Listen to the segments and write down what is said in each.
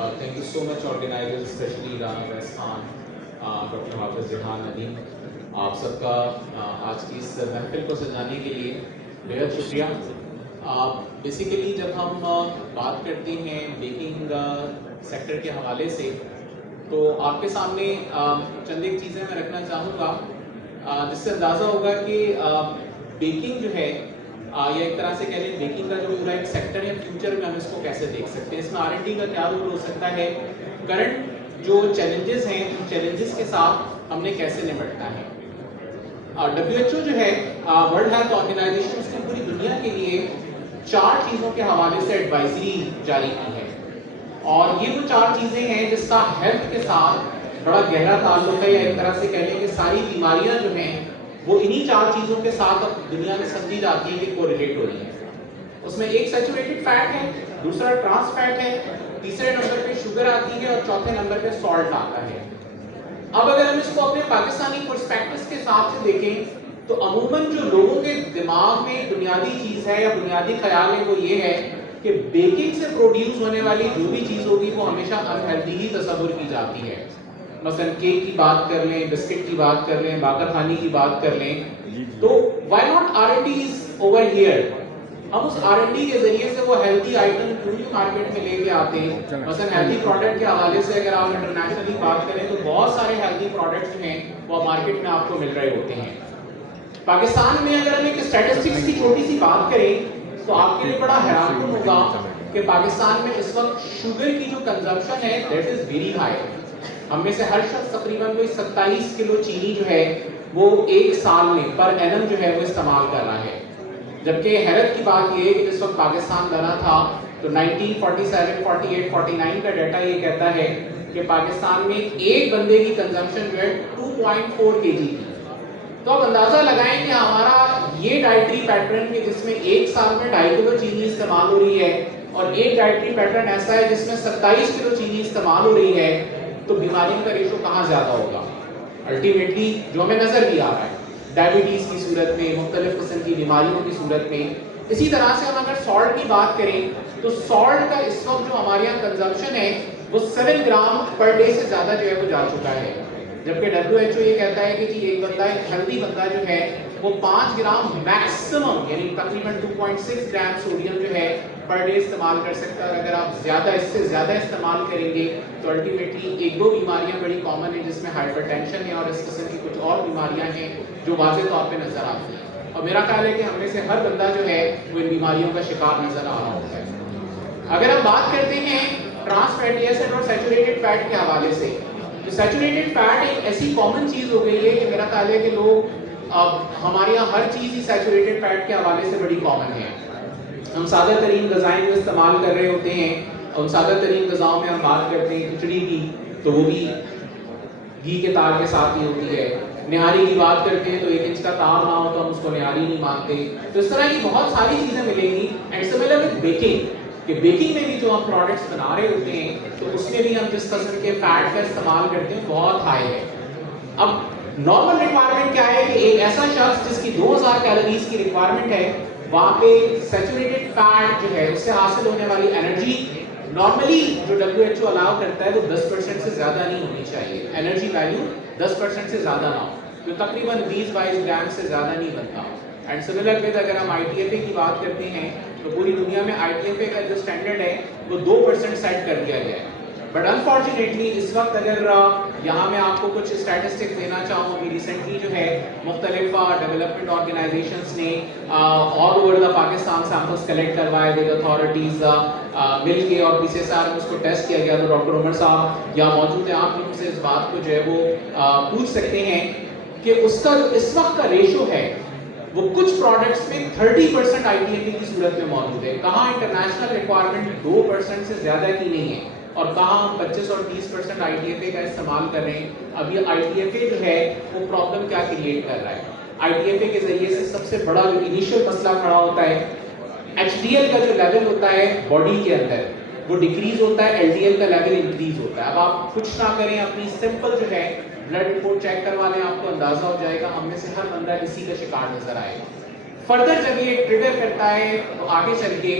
Thank you so much organizers, especially Rana West Khan, Dr. हाफिज जहान नदीम, आप सबका आज की इस महफिल को सजाने के लिए बेहद शुक्रिया। बेसिकली जब हम बात करते हैं बेकिंग सेक्टर के हवाले से, तो आपके सामने चंद एक चीज़ें मैं रखना चाहूँगा जिससे अंदाज़ा होगा कि बेकिंग जो है या एक तरह से कह लें बेकिंग का जो पूरा एक सेक्टर है, फ्यूचर में हम इसको कैसे देख सकते हैं, इसमें R&D का क्या रोल हो सकता है, करंट जो चैलेंजेस हैं उन चैलेंजेस के साथ हमने कैसे निपटना है। WHO जो है वर्ल्ड हेल्थ ऑर्गेनाइजेशन, उसने पूरी दुनिया के लिए 4 चीज़ों के हवाले से एडवाइजरी जारी की है, और ये वो 4 चीज़ें हैं जिसका हेल्थ के साथ बड़ा गहरा ताल्लुक है, या एक तरह से कह लें कि सारी बीमारियां जो हैं वो इन्हीं 4 चीज़ों के साथ अब दुनिया में समझी जाती है कि कोरिलेट हो रही है। उसमें एक सैचुरेटेड फैट है, दूसरा ट्रांस फैट है, तीसरे नंबर पे शुगर आती है और चौथे नंबर पे सॉल्ट आता है। अब अगर हम इसको अपने पाकिस्तानी पर्सपेक्टिव के हिसाब से देखें तो अमूमन जो लोगों के दिमाग में बुनियादी चीज़ है या बुनियादी ख्याल है वो ये है कि बेकिंग से प्रोड्यूस होने वाली जो भी चीज़ होगी वो हमेशा अनहेल्दी ही तस्वुर की जाती है। मसलन केक की बात कर लें, बिस्किट की बात कर लें, बाकर खानी की बात कर लें, तो why not R&D is over here. हम उस R&D के जरिए से वो हेल्दी आइटम क्यों नहीं मार्केट में लेके आते हैं। मसलन हेल्दी प्रोडक्ट के हवाले से अगर आप इंटरनेशनली बात करें तो बहुत सारे हेल्दी प्रोडक्ट्स हैं वो मार्केट में आपको मिल रहे होते हैं। पाकिस्तान में अगर हम एक स्टैटिस्टिक्स की छोटी सी बात करें तो आपके लिए बड़ा हैरान होगा कि पाकिस्तान में इस वक्त शुगर की जो कंजम्पशन है दैट इज वेरी हाई। हम में से हर शख्स तकरीबन कोई 27 किलो चीनी जो है वो एक साल में पर एनम जो है वो इस्तेमाल कर रहा है। जबकि हैरत की बात ये है कि जिस वक्त पाकिस्तान बना था तो 1947, 48, 49 का डाटा ये कहता है कि पाकिस्तान में एक बंदे की कंजम्पशन जो है 2.4 kg की। तो अब अंदाजा लगाएं कि हमारा ये डाइटरी पैटर्न कि जिसमें एक साल में 2.5 किलो चीनी इस्तेमाल हो रही है और एक डाइटरी पैटर्न ऐसा है जिसमें 27 किलो चीनी इस्तेमाल हो रही है, तो बीमारियों का रेशो कहाँ ज़्यादा होगा। अल्टीमेटली जो हमें नज़र भी आ रहा है डायबिटीज़ की सूरत में, मुख्तलिफ किस्म की बीमारियों की सूरत में। इसी तरह से हम अगर सॉल्ट की बात करें तो सॉल्ट का इस वक्त जो हमारे यहाँ कंजम्पशन है वो 7 ग्राम पर डे से ज़्यादा जो है वो जा चुका है। जबकि WHO ये कहता है कि जी एक बंदा, एक हेल्दी बंदा जो है वो 5 ग्राम मैक्सिमम यानी तकरीबन 2.6 ग्राम सोडियम जो है पर डे इस्तेमाल कर सकता है। और अगर आप ज़्यादा इससे ज़्यादा इस्तेमाल करेंगे तो अल्टीमेटली 1-2 बीमारियां बड़ी कॉमन है जिसमें हाइपरटेंशन है और इस किस्म की कुछ और बीमारियां हैं जो वाज़ेह तौर पे नज़र आती हैं। और मेरा ख्याल है कि हमें से हर बंदा जो है वो इन बीमारियों का शिकार नज़र आ रहा होता है। अगर हम बात करते हैं ट्रांस फैटी एसिड और सैचुरेटेड फैट के हवाले से, तो सैचुरेटेड फैट एक ऐसी कॉमन चीज़ हो गई है कि मेरा ख्याल है कि लोग हमारे यहाँ हर चीज़ ही सैचुरेटेड फैट के हवाले से बड़ी कॉमन है। हम सादा तरीन ग़ज़ाएँ जो इस्तेमाल कर रहे होते हैं, उन सादा तरीन ग़ज़ाओं में हम बात करते हैं खिचड़ी की, तो वो भी घी के तार के साथ ही होती है। निहारी की बात करते हैं तो 1 इंच का तार ना हो तो हम उसको निहारी नहीं मानते। तो इस तरह की बहुत सारी चीज़ें मिलेंगी। एंड सिमिलर विद बेकिंग, कि बेकिंग में भी जो हम प्रोडक्ट्स बना रहे होते हैं तो उसमें भी हम जिस किस्म के फैट का इस्तेमाल करते हैं बहुत हाई है। अब नॉर्मल रिक्वायरमेंट क्या है कि एक ऐसा शख्स जिसकी 2000 कैलोरीज की रिक्वायरमेंट है, वहाँ पे सैचुरेटेड फैट जो है उससे हासिल होने वाली एनर्जी नॉर्मली जो WHO अलाउ करता है वो 10% से ज़्यादा नहीं होनी चाहिए। एनर्जी वैल्यू 10% से ज़्यादा ना हो, जो तकरीबन 20-22 ग्राम से ज़्यादा नहीं बनता। एंड सिमिलर विद अगर हम ITFA की बात करते हैं तो पूरी दुनिया में ITFA का जो स्टैंडर्ड है वो 2% सेट कर दिया गया है। बट अनफॉर्चुनेटली इस वक्त अगर यहाँ मैं आपको कुछ स्टैटिस्टिक्स देना चाहूँ, अभी रिसेंटली जो है मुख्तलिफ डेवलपमेंट ऑर्गेनाइजेशंस ने all over the Pakistan samples collect करवाए विद अथॉरिटीज़ मिल के, और PCSR में उसको टेस्ट किया गया। तो डॉक्टर उमर साहब यहाँ मौजूद हैं, आप उनसे इस बात को जो है वो पूछ सकते हैं कि उसका जो इस वक्त का रेशो है वो कुछ प्रोडक्ट्स में 30% ITFA की सूरत में मौजूद है। कहाँ इंटरनेशनल रिक्वायरमेंट 2% से ज़्यादा की नहीं है और कहाँ हम 25 और 30% ITFA का इस्तेमाल कर रहे हैं। अब ये ITFA जो है वो प्रॉब्लम क्या क्रिएट कर रहा है। ITFA के जरिए से सबसे बड़ा जो इनिशियल मसला खड़ा होता है, HDL का जो लेवल होता है बॉडी के अंदर वो डिक्रीज होता है, LDL का लेवल इंक्रीज होता है। अब आप कुछ ना करें, अपनी सिंपल जो है ब्लड रिपोर्ट चेक करवा लें, आपको अंदाजा हो जाएगा हम में से हर बंदा इसी का शिकार नजर आएगा। फर्दर जब ये ट्रिगर करता है तो आगे चल के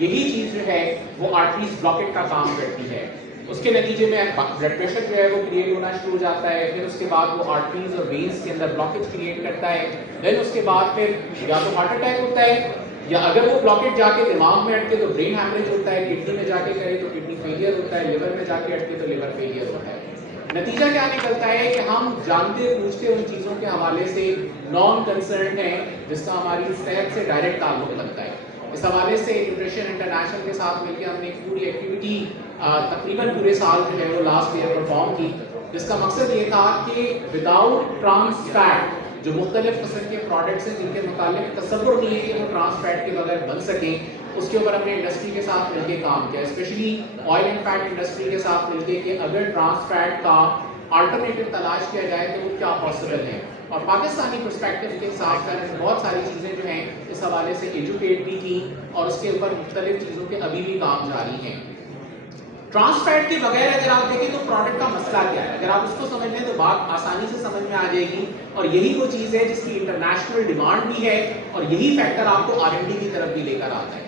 यही चीज जो है वो आर्टरीज ब्लॉकेट का काम करती है। اس کے نتیجے میں بلڈ پریشر جو ہے وہ کریٹ ہونا شروع ہو جاتا ہے، پھر اس کے بعد وہ آرٹریز اور وینز کے اندر بلاکیج کریٹ کرتا ہے، دین اس کے بعد پھر یا تو ہارٹ اٹیک ہوتا ہے، یا اگر وہ بلاکیج جا کے دماغ میں اٹکے تو برین ہیمریج ہوتا ہے، کڈنی میں جا کے کرے تو کڈنی فیلئر ہوتا ہے، لیور میں جا کے اٹکے تو لیور فیلئر ہوتا ہے۔ نتیجہ کیا نکلتا ہے کہ ہم جانتے پوچھتے ان چیزوں کے حوالے سے نان کنسرنڈ ہیں جس کا ہماری صحت سے ڈائریکٹ تعلق لگتا ہے۔ اس حوالے سے نیوٹریشن انٹرنیشنل کے ساتھ مل کے ہم نے ایک پوری ایکٹیویٹی تقریباً پورے سال جو ہے وہ لاسٹ ایئر پرفارم کی، جس کا مقصد یہ تھا کہ وداؤٹ ٹرانس فیٹ جو مختلف قسم کے پروڈکٹس ہیں جن کے متعلق تصور نہیں ہے کہ وہ ٹرانس فیٹ کے بغیر بن سکیں، اس کے اوپر ہم نے انڈسٹری کے ساتھ مل کے کام کیا، especially oil and fat industry کے ساتھ مل کے کہ اگر ٹرانس فیٹ کا آلٹرنیٹو تلاش کیا جائے تو وہ کیا پاسبل ہے، اور پاکستانی پرسپیکٹو کے حساب سے بہت ساری چیزیں جو ہیں اس حوالے سے ایجوکیٹ بھی کی، اور اس کے اوپر مختلف چیزوں کے ابھی بھی کام جاری ہیں۔ ٹرانس فیٹ کے بغیر اگر آپ دیکھیں تو پروڈکٹ کا مسئلہ کیا ہے، اگر آپ اس کو سمجھ لیں تو بات آسانی سے سمجھ میں آ جائے گی، اور یہی وہ چیز ہے جس کی انٹرنیشنل ڈیمانڈ بھی ہے، اور یہی فیکٹر آپ کو R&D کی طرف بھی لے کر آتا ہے۔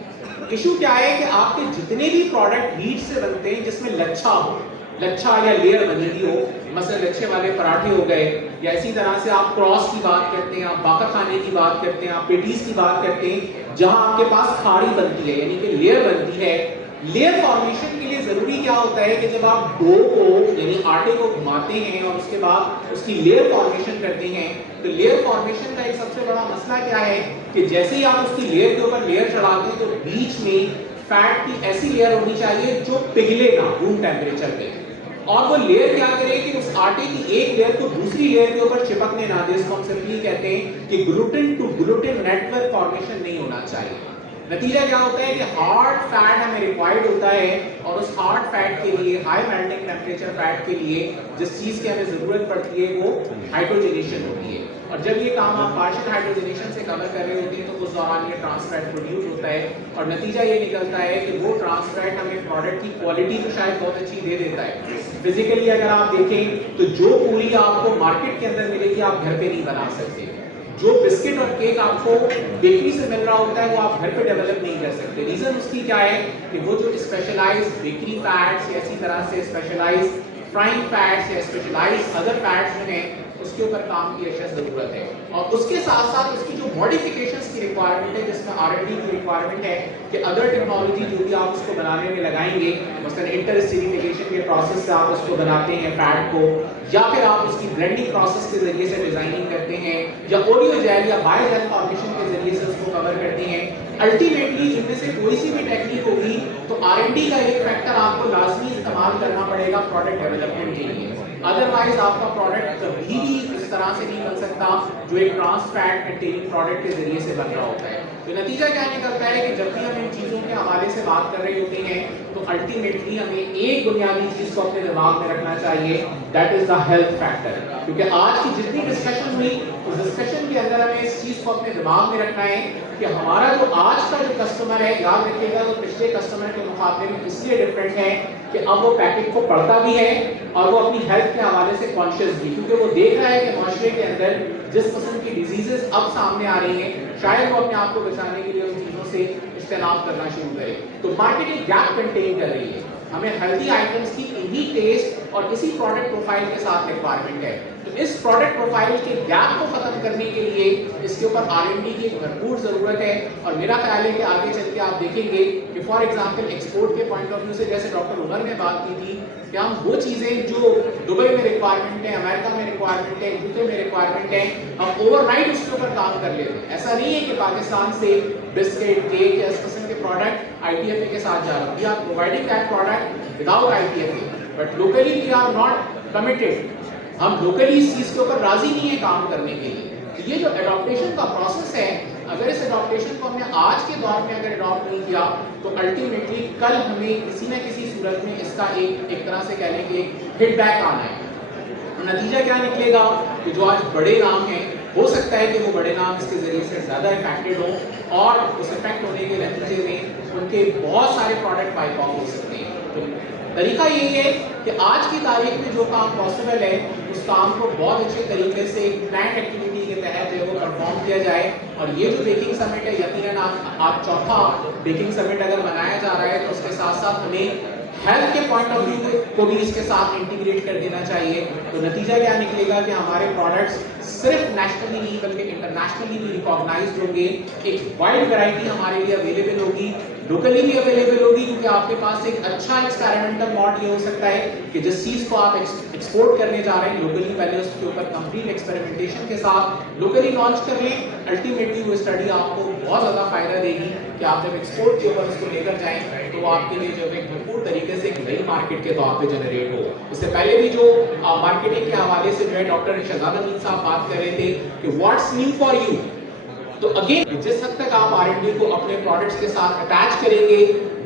ایشو کیا ہے کہ آپ کے جتنے بھی پروڈکٹ ویٹ سے بنتے ہیں جس میں لچھا ہو، لچھا یا لیئر بنی ہوئی ہو، مثلا لچھے والے پراٹھے ہو گئے، یا اسی طرح سے آپ کراس کی بات کرتے ہیں، آپ باقا کھانے کی بات کرتے ہیں، آپ پیٹیز کی بات کرتے ہیں، جہاں آپ کے پاس کھاڑی بنتی ہے یعنی کہ لیئر بنتی ہے۔ لیئر فارمیشن کے لیے ضروری کیا ہوتا ہے کہ جب آپ ڈو کو یعنی آٹے کو گھماتے ہیں اور اس کے بعد اس کی لیئر فارمیشن کرتے ہیں، تو لیئر فارمیشن کا ایک سب سے بڑا مسئلہ کیا ہے کہ جیسے ہی آپ اس کی لیئر کے اوپر لیئر چڑھاتے ہیں تو بیچ میں فیٹ کی ایسی لیئر ہونی چاہیے جو پگھلے نہ روم ٹیمپریچر پہ، اور وہ لیئر کیا کرے کہ اس آٹے کی ایک لیئر کو دوسری لیئر کے اوپر چپکنے نہ دے۔ اس کو ہم سمپلی کہتے ہیں کہ gluten to gluten network formation نہیں ہونا چاہیے۔ نتیجہ کیا ہوتا ہے کہ ہارڈ فیٹ ہمیں ریکوائرڈ ہوتا ہے، اور اس ہارڈ فیٹ کے لیے ہائی میلٹنگ ٹیمپریچر فیٹ کے لیے جس چیز کی ہمیں ضرورت پڑتی ہے وہ ہائیڈروجنیشن ہوتی ہے، اور جب یہ کام آپ پارشل ہائیڈروجنیشن سے کور کر رہے ہوتے ہیں تو اس دوران یہ ٹرانس فیٹ پروڈیوس ہوتا ہے، اور نتیجہ یہ نکلتا ہے کہ وہ ٹرانس فیٹ ہمیں پروڈکٹ کی کوالٹی تو شاید بہت اچھی دے دیتا ہے، فزیکلی اگر آپ دیکھیں تو جو پوری آپ کو مارکیٹ کے اندر ملے گی آپ گھر پہ نہیں بنا سکتے، جو بسکٹ اور کیک آپ کو بیکری سے مل رہا ہوتا ہے وہ آپ گھر پہ ڈیولپ نہیں کر سکتے۔ ریزن اس کی کیا ہے کہ وہ جو اسپیشلائز بیکری فیٹس یا اسی طرح سے اسپیشلائز فرائنگ فیٹس یا اسپیشلائز ادر فیٹس جو ہیں اس کے اوپر کام کی اشد ضرورت ہے، اور اس کے ساتھ ساتھ اس کی جو ماڈیفیکیشنز کی ریکوائرمنٹ ہے جس میں R&D کی ریکوائرمنٹ ہے کہ ادر ٹیکنالوجی جو بھی آپ اس کو بنانے میں لگائیں گے، مثلا انٹر اسٹیریفیکیشن کے پروسیس سے آپ اس کو بناتے ہیں فیٹ کو، یا پھر آپ اس کی بلینڈنگ پروسیس کے ذریعے سے ڈیزائننگ کرتے ہیں، یا اولیو جیل یا بائیو جیل فارمیشن کے ذریعے سے اس کو کور کرتے ہیں، الٹیمیٹلی ان میں سے کوئی سی بھی ٹیکنیک ہوگی تو R&D کا ایک فیکٹر آپ کو لازمی استعمال کرنا پڑے گا پروڈکٹ ڈیولپمنٹ کے لیے، ادروائز آپ کا پروڈکٹ کبھی بھی اس طرح سے نہیں بن سکتا جو ایک ٹرانس فیٹ کنٹیننگ پروڈکٹ کے ذریعے سے بن رہا ہوتا ہے۔ تو نتیجہ کیا نکلتا ہے کہ جب بھی ہم ان چیزوں کے حوالے سے بات کر رہے ہوتے ہیں تو الٹیمیٹلی ہمیں ایک بنیادی چیز کو اپنے دماغ میں رکھنا چاہیے، that is the health factor, کیونکہ آج کی جتنی ڈسکشن ہوئی اس ڈسکشن کے اندر ہمیں اس چیز کو اپنے دماغ میں رکھنا ہے کہ ہمارا جو آج کا جو کسٹمر ہے، یاد رکھیے گا وہ پچھلے کسٹمر کے مقابلے میں اس لیے ڈفرینٹ ہے کہ اب وہ پیکٹ کو پڑھتا بھی ہے اور وہ اپنی ہیلتھ کے حوالے سے کانشیس بھی، کیونکہ وہ دیکھ رہا ہے کہ معاشرے کے اندر جس قسم کی ڈیزیزز اب سامنے آ رہی ہیں شاید وہ اپنے آپ کو بچانے کے لیے ان چیزوں سے اجتناب کرنا شروع کرے۔ تو مارکیٹ ایک گیپ کنٹین کر رہی ہے، ہمیں ہیلتھی آئٹمس کی انہی ٹیسٹ اور اسی پروڈکٹ پروفائل کے ساتھ ریکوائرمنٹ ہے، تو اس پروڈکٹ پروفائل کے گیپ کو ختم کرنے کے لیے اس کے اوپر R&D کی ایک بھرپور ضرورت ہے، اور میرا خیال ہے کہ آگے چل کے آپ دیکھیں گے کہ فار ایگزامپل ایکسپورٹ کے پوائنٹ آف ویو سے جیسے ڈاکٹر عمر نے بات کی تھی کہ ہم وہ چیزیں جو دبئی میں ریکوائرمنٹ ہے، امریکہ میں ریکوائرمنٹ ہے، UK میں ریکوائرمنٹ ہے، ہم اوور نائٹ اس کے اوپر کام کر لیتے ہیں۔ ایسا نہیں ہے کہ پاکستان سے بسکٹ کیک یا اس قسم کے پروڈکٹ ITFA کے ساتھ جا رہے ہیں، we are providing that product without ITFA، but locally we are not committed, ہم لوکلی اس چیز کے اوپر راضی نہیں ہے کام کرنے کے لیے۔ تو یہ جو اڈاپٹیشن کا پروسیس ہے، اگر اس اڈاپٹیشن کو ہم نے آج کے دور میں اگر اڈاپٹ نہیں کیا تو الٹیمیٹلی کل ہمیں کسی نہ کسی صورت میں اس کا ایک طرح سے کہہ لیں کہ ہٹ بیک آنا ہے۔ نتیجہ کیا نکلے گا کہ جو آج بڑے نام ہیں ہو سکتا ہے کہ وہ بڑے نام اس کے ذریعے سے زیادہ افیکٹڈ ہوں، اور اس افیکٹ ہونے کے نتیجے میں ان کے بہت سارے پروڈکٹ وائپ آف ہو سکتے ہیں۔ تو طریقہ یہی ہے کہ آج کی تاریخ میں جو کام پاسبل ہے اس کام کو بہت اچھے طریقے سے ایک پلانڈ ایکٹیویٹی کے تحت جو وہ پرفارم کیا جائے، اور یہ جو بیکنگ سمٹ ہے یقیناً آج چوتھا بیکنگ سمٹ اگر منایا جا رہا ہے تو اس کے ساتھ ساتھ ہمیں हेल्थ के पॉइंट ऑफ व्यू को भी इसके साथ इंटीग्रेट कर देना चाहिए। तो नतीजा क्या निकलेगा कि हमारे प्रोडक्ट्स सिर्फ नेशनली नहीं बल्कि इंटरनेशनली भी रिकॉग्नाइज्ड होंगे। एक वाइड वैरायटी हमारे लिए अवेलेबल होगी, लोकली भी अवेलेबल होगी, क्योंकि आपके पास एक अच्छा एक्सपेरिमेंटल मॉड ये हो सकता है कि जिस चीज को आप एक्सपोर्ट करने जा रहे हैं लोकली पहले उसके ऊपर कंप्लीट एक्सपेरिमेंटेशन के साथ लोकली लॉन्च कर लें। अल्टीमेटली वो स्टडी आपको बहुत ज़्यादा फायदा देगी कि आप जब एक्सपोर्ट के ऊपर उसको लेकर जाएं तो आपके लिए जो एक भरपूर तरीके से एक नई मार्केट के तौर पे जनरेट हो। इससे पहले भी जो मार्केटिंग के हवाले से जो है डॉक्टर शहजाद अमीन साहब बात कर रहे थे कि व्हाट्स न्यू फॉर यू। तो अगेन जिस हद तक आप R&D को अपने प्रोडक्ट्स के साथ अटैच करेंगे,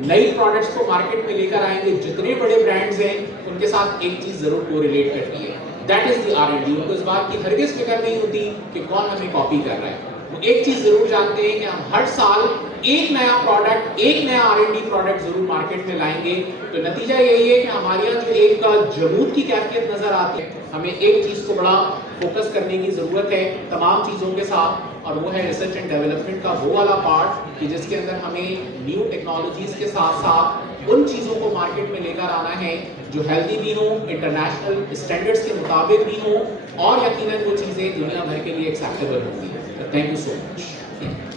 नई प्रोडक्ट्स को मार्केट में लेकर आएंगे, जितने बड़े ब्रांड्स हैं उनके साथ एक चीज जरूर कोरिलेट करती है, दैट इज द R&D। उनको इस बात की हरगिज फिक्र नहीं होती कि कौन हमें कॉपी कर रहा है। वो एक चीज जरूर जानते हैं कि हम हर साल एक नया प्रोडक्ट, एक नया R&D प्रोडक्ट जरूर मार्केट में लाएंगे। तो नतीजा यही है कि हमारे यहाँ जो एक जमूद की कैफियत नजर आती है, हमें एक चीज को बड़ा फोकस करने की जरूरत है तमाम चीजों के साथ, और वो है रिसर्च एंड डेवलपमेंट का वो वाला पार्ट कि जिसके अंदर हमें न्यू टेक्नोलॉजीज के साथ साथ उन चीज़ों को मार्केट में लेकर आना है जो हेल्दी भी हो, इंटरनेशनल स्टैंडर्ड्स के मुताबिक भी हो, और यकीनन वो चीज़ें दुनिया भर के लिए एक्सेप्टेबल होंगी। Thank you so much.